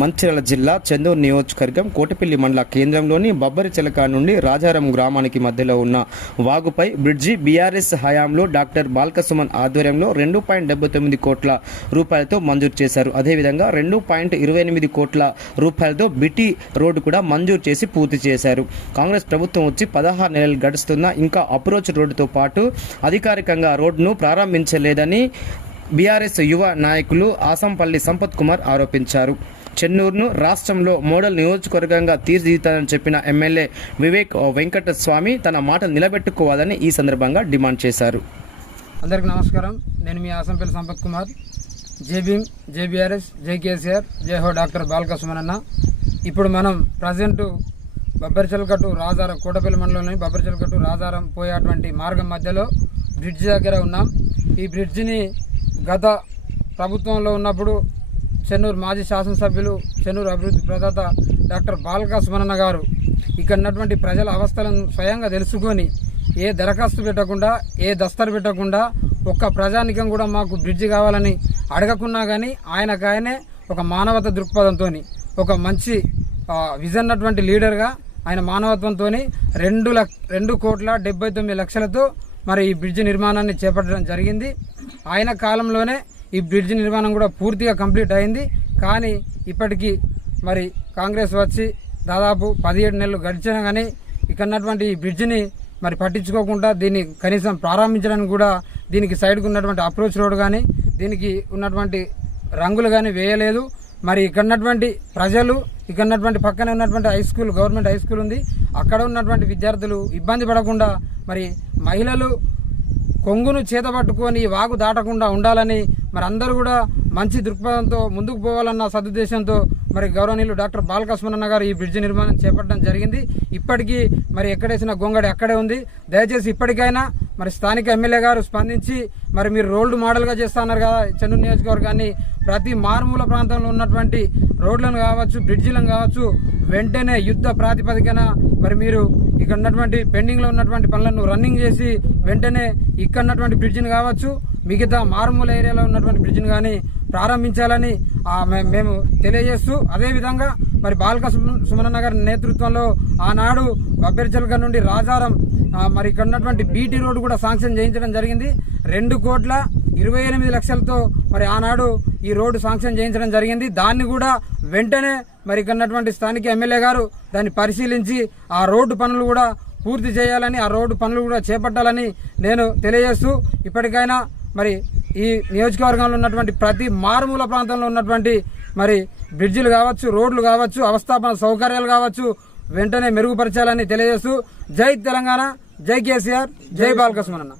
మంచిర్యాల జిల్లా చందూరు నియోజకవర్గం కోటపల్లి మండల కేంద్రంలోని బొబ్బరి చిలక నుండి రాజారం గ్రామానికి మధ్యలో ఉన్న వాగుపై బ్రిడ్జి బీఆర్ఎస్ హయాంలో డాక్టర్ బాల్కసుమన్ ఆధ్వర్యంలో రెండు పాయింట్ డెబ్బై తొమ్మిది కోట్ల రూపాయలతో మంజూరు చేశారు. అదేవిధంగా రెండు పాయింట్ ఇరవై ఎనిమిది కోట్ల రూపాయలతో బిటీ రోడ్డు కూడా మంజూరు చేసి పూర్తి చేశారు. కాంగ్రెస్ ప్రభుత్వం వచ్చి పదహారు నెలలు గడుస్తున్నా ఇంకా అప్రోచ్ రోడ్డుతో పాటు అధికారికంగా రోడ్డును ప్రారంభించలేదని బీఆర్ఎస్ యువ నాయకులు ఆసంపల్లి సంపత్ కుమార్ ఆరోపించారు. చెన్నూరును రాష్ట్రంలో మోడల్ నియోజకవర్గంగా తీర్చిదిద్దుతానని చెప్పిన ఎమ్మెల్యే వివేక్ వెంకటస్వామి తన మాట నిలబెట్టుకోవాలని ఈ సందర్భంగా డిమాండ్ చేశారు. అందరికీ నమస్కారం. నేను మీ ఆసంపల్లి సంపత్ కుమార్. జేబీఎం జేబీఆర్ఎస్ జేకేసీఆర్ జేహో డాక్టర్ బాలకృష్ణన్న ఇప్పుడు మనం ప్రజెంట్ బొబ్బరిచలకట్టు రాజారం కోటపల్లి మండలంలోని బొబ్బరిచలకట్టు రాజారం పోయేటువంటి మార్గం మధ్యలో బ్రిడ్జ్ దగ్గర ఉన్నాం. ఈ బ్రిడ్జిని గత ప్రభుత్వంలో ఉన్నప్పుడు చెన్నూరు మాజీ శాసనసభ్యులు చెన్నూరు అభివృద్ధి ప్రదాత డాక్టర్ బాలకా సుమనన్న గారు. ఇక్కడ ఉన్నటువంటి ప్రజల అవస్థలను స్వయంగా తెలుసుకొని ఏ దరఖాస్తు పెట్టకుండా ఏ దస్తరు పెట్టకుండా ఒక్క ప్రజానికం కూడా మాకు బ్రిడ్జి కావాలని అడగకున్నా కానీ ఆయనకు ఆయనే ఒక మానవత దృక్పథంతో ఒక మంచి విజన్ అటువంటి లీడర్గా ఆయన మానవత్వంతో రెండు లక్ష రెండు కోట్ల డెబ్బై తొమ్మిది లక్షలతో మరి ఈ బ్రిడ్జి నిర్మాణాన్ని చేపట్టడం జరిగింది. ఆయన కాలంలోనే ఈ బ్రిడ్జ్ నిర్మాణం కూడా పూర్తిగా కంప్లీట్ అయింది. కానీ ఇప్పటికీ మరి కాంగ్రెస్ వచ్చి దాదాపు పదిహేడు నెలలు గడిచినా కానీ ఇక్కడ ఉన్నటువంటి ఈ బ్రిడ్జిని మరి పట్టించుకోకుండా దీన్ని కనీసం ప్రారంభించడానికి కూడా దీనికి సైడ్కు ఉన్నటువంటి అప్రోచ్ రోడ్ కానీ దీనికి ఉన్నటువంటి రంగులు కానీ వేయలేదు. మరి ఇక్కడ ఉన్నటువంటి ప్రజలు ఇక్కడ ఉన్నటువంటి పక్కనే ఉన్నటువంటి high school government high school ఉంది. అక్కడ ఉన్నటువంటి విద్యార్థులు ఇబ్బంది పడకుండా మరి మహిళలు కొంగును చేతబట్టుకొని ఈ వాగు దాటకుండా ఉండాలని మరి అందరూ కూడా మంచి దృక్పథంతో ముందుకు పోవాలన్న సదుద్దేశంతో మరి గౌరవనీయులు డాక్టర్ బాలకృష్ణన్న గారు ఈ బ్రిడ్జి నిర్మాణం చేపట్టడం జరిగింది. ఇప్పటికీ మరి ఎక్కడేసిన గొంగడి అక్కడే ఉంది. దయచేసి ఇప్పటికైనా మరి స్థానిక ఎమ్మెల్యే గారు స్పందించి మరి మీరు రోల్డ్ మోడల్గా చేస్తున్నారు కదా చెన్నూరు నియోజకవర్గాన్ని ప్రతి మారుమూల ప్రాంతంలో ఉన్నటువంటి రోడ్లను కావచ్చు బ్రిడ్జిలను కావచ్చు వెంటనే యుద్ధ ప్రాతిపదికన మరి మీరు ఇక్కడ ఉన్నటువంటి పెండింగ్లో ఉన్నటువంటి పనులను రన్నింగ్ చేసి వెంటనే ఇక్కడ ఉన్నటువంటి బ్రిడ్జిని కావచ్చు మిగతా మారుమూల ఏరియాలో ఉన్నటువంటి బ్రిడ్జిని కానీ ప్రారంభించాలని మేము తెలియజేస్తూ అదేవిధంగా మరి బాలక సుమ- సుమనన్న గారి నేతృత్వంలో ఆనాడు బబ్బెరచలక నుండి రాజారం మరి ఇక్కడ ఉన్నటువంటి బీటీ రోడ్డు కూడా శాంక్షన్ చేయించడం జరిగింది. రెండు కోట్ల ఇరవై ఎనిమిది లక్షలతో మరి ఆనాడు ఈ రోడ్డు శాంక్షన్ చేయించడం జరిగింది. దాన్ని కూడా వెంటనే మరి ఇక్కడ స్థానిక ఎమ్మెల్యే గారు దాన్ని పరిశీలించి ఆ రోడ్డు పనులు కూడా పూర్తి చేయాలని ఆ రోడ్డు పనులు కూడా చేపట్టాలని నేను తెలియజేస్తూ ఇప్పటికైనా మరి ఈ నియోజకవర్గంలో ఉన్నటువంటి ప్రతి మారుమూల ప్రాంతంలో ఉన్నటువంటి మరి బ్రిడ్జిలు కావచ్చు రోడ్లు కావచ్చు అవస్థాపన సౌకర్యాలు కావచ్చు వెంటనే మెరుగుపరచాలని తెలియజేస్తూ జై తెలంగాణ జై కేసీఆర్ జై బాలకృష్ణన్